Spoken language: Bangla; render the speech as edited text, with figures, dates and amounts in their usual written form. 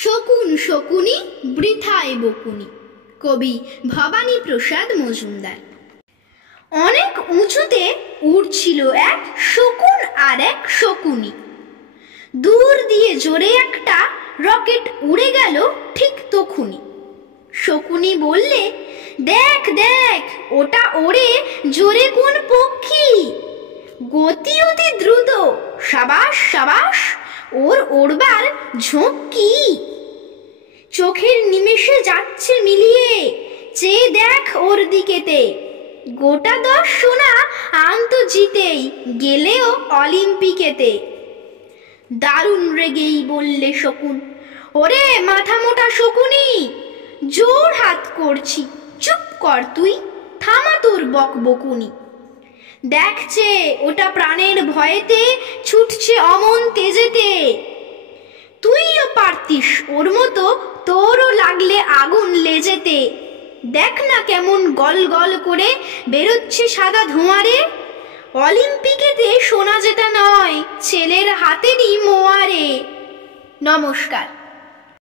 শকুন শকুনি বৃথায় বকুনি। কবি ভবানী প্রসাদ মজুমদার। অনেক উঁচুতে উড়ছিল এক শকুন আর এক শকুনি। দূর দিয়ে জোরে একটা রকেট উড়ে গেল ঠিক তখুনি। শকুনি বললে, দেখ দেখ ওটা ওড়ে জোরে কোন পক্ষী, গতি অতি দ্রুত, সাবাস সাবাস, ওর ওড়বার ঝোঁক কি। চোখের নিমেষে যাচ্ছে মিলিয়ে, চেয়ে দেখ ওর দিকেতে, গোটা 10 সোনা আনত জিতেই, গেলেও অলিম্পিকেতে। দারুণ রেগেই বললে শকুন, ওরে মাথা মোটা শকুনি, জোর হাত করছি, চুপ কর তুই, থামা তোর বকবকুনি। দেখছে ওটা প্রাণের ভয়েতে ছুটছে অমন তেজেতে, তুইও পারতিস ওর মতো, তোরও লাগলে আগুন লেজেতে। দেখ না কেমন গল গল করে বেরোচ্ছে সাদা ধোঁয়ারে, অলিম্পিকেতে সোনা জেতা নয়, ছেলের হাতেরই মোয়ারে। নমস্কার।